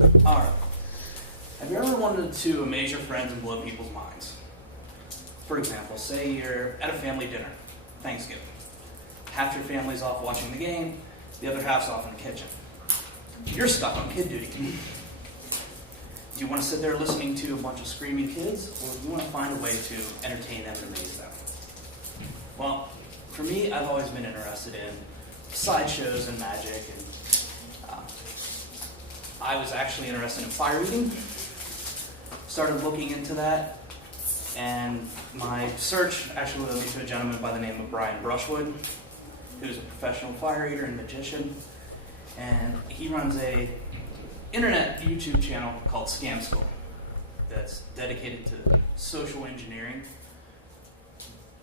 Alright. Have you ever wanted to amaze your friends and blow people's minds? For example, say you're at a family dinner, Thanksgiving. Half your family's off watching the game, the other half's off in the kitchen. You're stuck on kid duty. Do you want to sit there listening to a bunch of screaming kids, or do you want to find a way to entertain them and amaze them? Well, for me, I've always been interested in sideshows and magic, and I was actually interested in fire eating. Started looking into that, and my search actually led me to a gentleman by the name of Brian Brushwood, who's a professional fire eater and magician, and he runs a internet YouTube channel called Scam School that's dedicated to social engineering.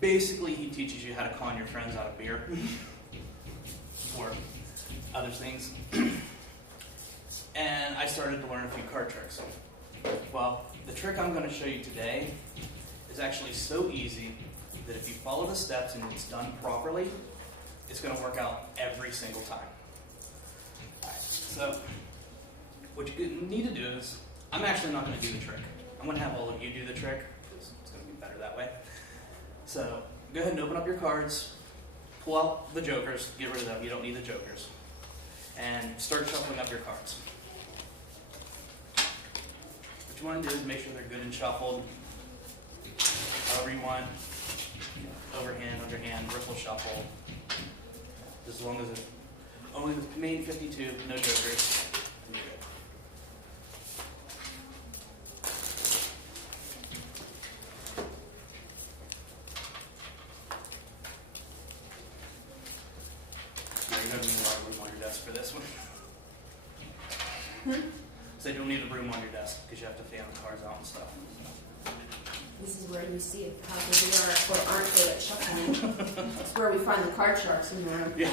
Basically, he teaches you how to con your friends out of beer or other things. And I started to learn a few card tricks. Well, the trick I'm going to show you today is actually so easy that if you follow the steps and it's done properly, it's going to work out every single time. Alright, so what you need to do is, I'm actually not going to do the trick. I'm going to have all of you do the trick, because it's going to be better that way. So go ahead and open up your cards, pull out the jokers, get rid of them, you don't need the jokers, and start shuffling up your cards. What you want to do is make sure they're good and shuffled, however you want, overhand, underhand, ripple shuffle, as long as it's only the main 52, no jokers. You're going to need a lot of room on your desk for this one. So you don't need a room on your desk because you have to fan the cards out and stuff. This is where you see how good we are or aren't good at shuffling. It's where we find the card sharks in the room. Yeah.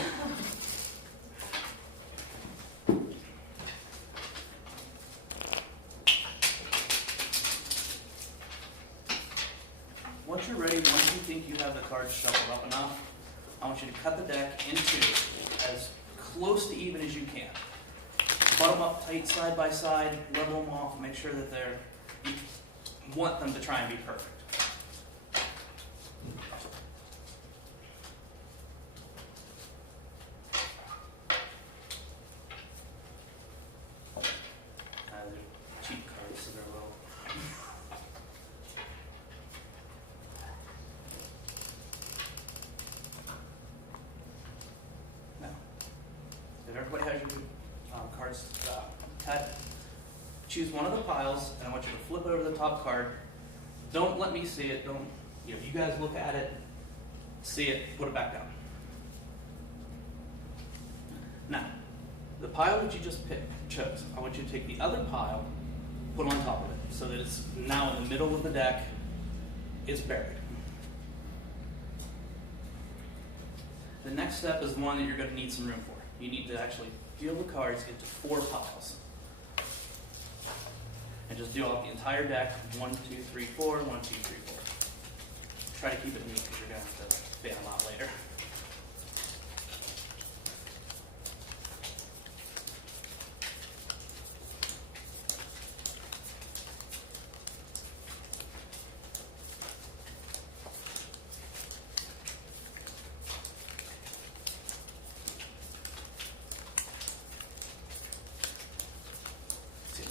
Once you're ready, once you think you have the cards shuffled up enough, I want you to cut the deck in two, as close to even as you can. Butt them up tight side by side, level them off, make sure that you want them to try and be perfect. They're cheap cards, so they're low. Now, if everybody has your cards cut, choose one of the piles, and I want you to flip over the top card. Don't let me see it. Don't, you guys look at it, see it, put it back down. Now, the pile that you just chose, I want you to take the other pile, put on top of it, so that it's now in the middle of the deck. It's buried. The next step is one that you're going to need some room for. You need to actually deal the cards into 4 piles. And just deal out the entire deck, 1, 2, 3, 4, 1, 2, 3, 4. Try to keep it neat because you're going to have to fan them out later.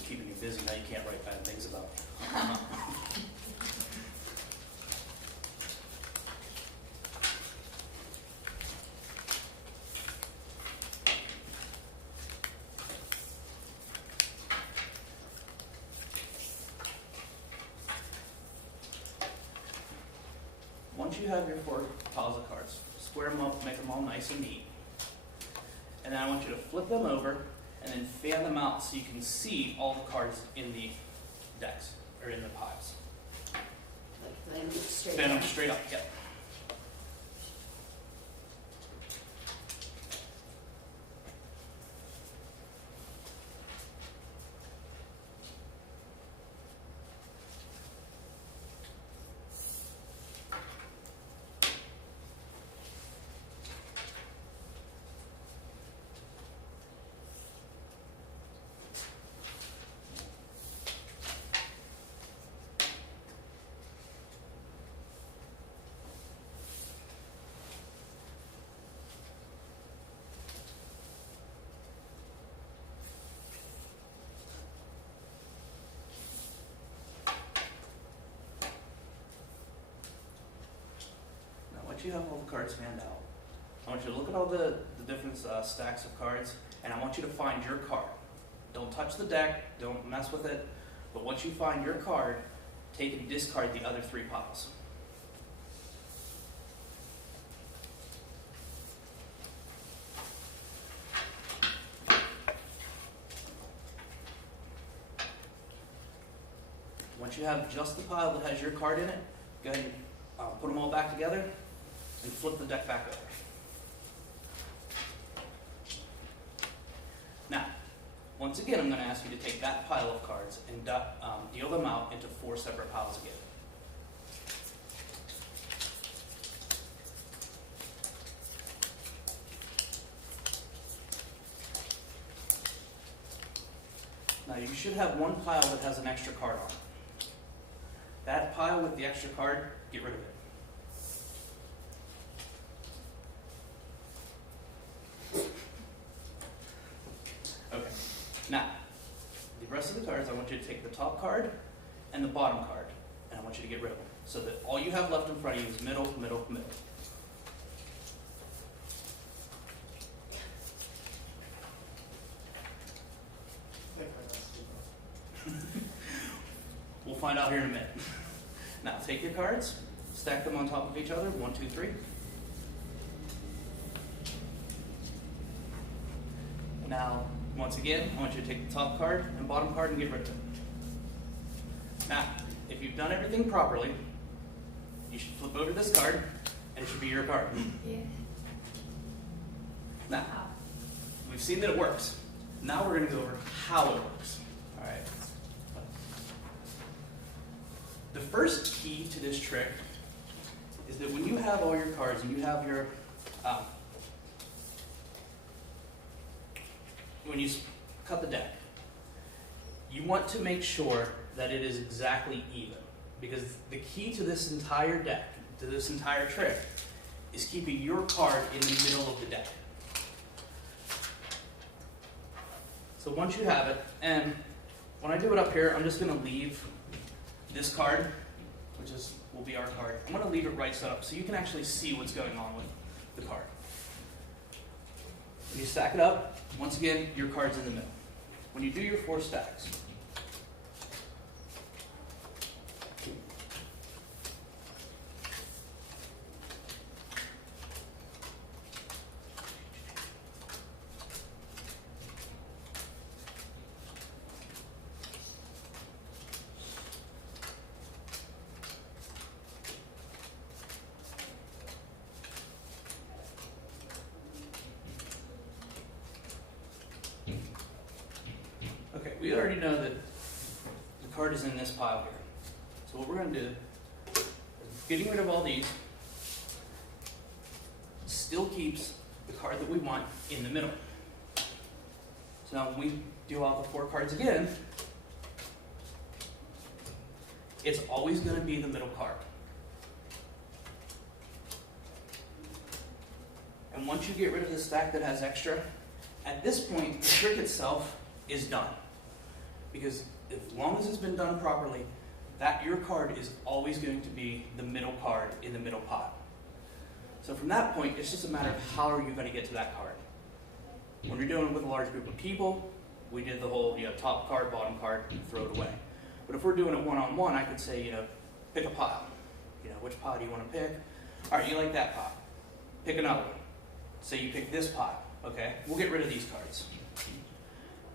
Keeping you busy, now you can't write bad things about me. Once you have your 4 piles of cards, square them up, make them all nice and neat. And then I want you to flip them over and then fan them out so you can see all the cards in the decks, or in the piles. Like fan them straight Fan them down. straight up, yeah. once you have all the cards fanned out, I want you to look at all the different stacks of cards, and I want you to find your card. Don't touch the deck, don't mess with it, but once you find your card, take and discard the other 3 piles. Once you have just the pile that has your card in it, go ahead and put them all back together and flip the deck back over. Now, once again, I'm going to ask you to take that pile of cards and deal them out into 4 separate piles again. Now, you should have one pile that has an extra card on it. That pile with the extra card, get rid of it. Okay. Now, the rest of the cards, I want you to take the top card and the bottom card, and I want you to get rid of them, so that all you have left in front of you is middle, middle, middle. We'll find out here in a minute. Now, take your cards, stack them on top of each other, 1, 2, 3. Now, once again, I want you to take the top card and bottom card and get rid of it. Now, if you've done everything properly, you should flip over this card, and it should be your card. Yeah. Now, we've seen that it works. Now we're going to go over how it works. All right. The first key to this trick is that when you have all your cards and you have your, when you cut the deck, you want to make sure that it is exactly even. Because the key to this entire deck, to this entire trick, is keeping your card in the middle of the deck. So once you have it, and when I do it up here, I'm just going to leave this card, which will be our card. I'm going to leave it right side up so you can actually see what's going on with the card. When you stack it up, once again, your card's in the middle. When you do your 4 stacks, okay, we already know that the card is in this pile here. So what we're going to do is getting rid of all these still keeps the card that we want in the middle. So now when we do all the 4 cards again, it's always going to be the middle card. And once you get rid of the stack that has extra, at this point, the trick itself is done. Because as long as it's been done properly, that your card is always going to be the middle card in the middle pot. So from that point, it's just a matter of how are you going to get to that card. When you're doing it with a large group of people, we did the whole top card, bottom card, throw it away. But if we're doing it one-on-one, I could say, pick a pile. Which pile do you want to pick? All right, you like that pile. Pick another one. Say you pick this pile. Okay, we'll get rid of these cards.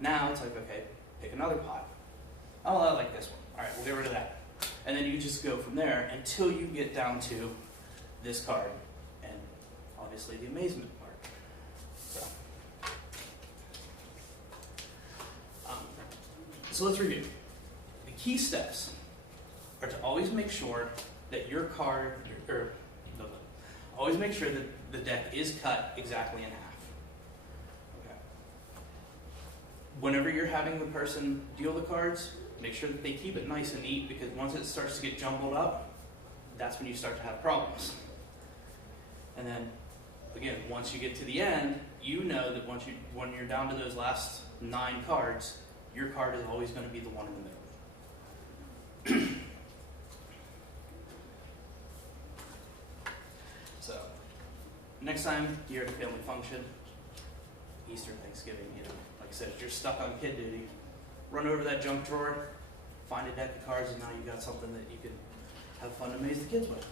Now it's like, okay, pick another pile. Oh, I like this one. All right, we'll get rid of that. And then you just go from there until you get down to this card and obviously the amazement part. So let's review. The key steps are to always make sure that your card, always make sure that the deck is cut exactly in half. Okay. Whenever you're having the person deal the cards, make sure that they keep it nice and neat, because once it starts to get jumbled up, that's when you start to have problems. And then, again, once you get to the end, you know that when you're down to those last 9 cards, your card is always going to be the one in the middle. So, Next time you're at a family function, Easter, Thanksgiving, you know, like I said, if you're stuck on kid duty, run over that junk drawer, find a deck of cards, and now you've got something that you can have fun to amaze the kids with.